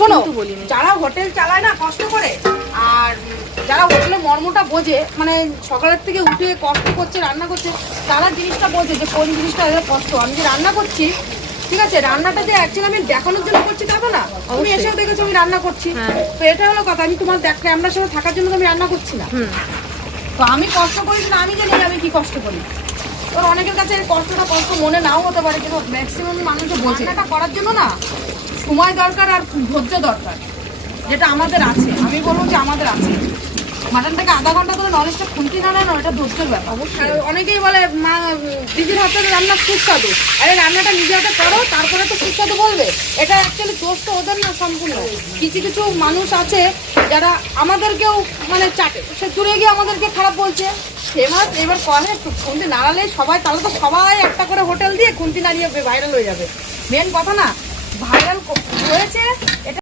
শোনো, যারা হোটেল চালায় না কষ্ট করে, আর যারা হোটেলের মর্মটা বোঝে, মানে সকালের থেকে উঠে কষ্ট করছে, রান্না করছে, তারা জিনিসটা বোঝে যে কোন জিনিসটা এদের কষ্ট। আমি যে রান্না করছি, ঠিক আছে, রান্নাটা যে অ্যাকচুয়ালি আমি দেখানোর জন্য করছি তা তো না। তুমি এসেও দেখেছো আমি রান্না করছি, তো এটা হলো কথা। আমি তোমার ক্যামেরার সামনে থাকার জন্য তো আমি রান্না করছি না। তো আমি কষ্ট করি না, আমি জানি আমি কি কষ্ট করি। তোর অনেকের কাছে কষ্টটা কষ্ট মনে নাও হতে পারে, কিন্তু ম্যাক্সিমাম মানুষ বোঝে। এটা করার জন্য না সময় দরকার আর ধৈর্য দরকার, যেটা আমাদের আছে। আমি বলবো যে আমাদের আছে। মাটনটাকে আধা ঘন্টা ধরে নলেজটা খুন্তি না না, এটা ধৈর্যের ব্যাপার। অবশ্যই অনেকেই বলে মা দিদির হাতে রান্না সুস্বাদু। আরে রান্নাটা নিজে হাতে করো, তারপরে তো সুস্বাদু বলবে। এটা অ্যাকচুয়ালি দোষ তো ওদের না সম্পূর্ণ। কিছু কিছু মানুষ আছে যারা আমাদেরকেও মানে চাটে, সে দূরে গিয়ে আমাদেরকে খারাপ বলছে। ফেমাস এবার কহে খুন্তি নাড়ালে সবাই, তাহলে তো সবাই একটা করে হোটেল দিয়ে খুন্তি নাড়িয়ে ভাইরাল হয়ে যাবে। মেন কথা না, ভাইরাল হয়েছে এটা।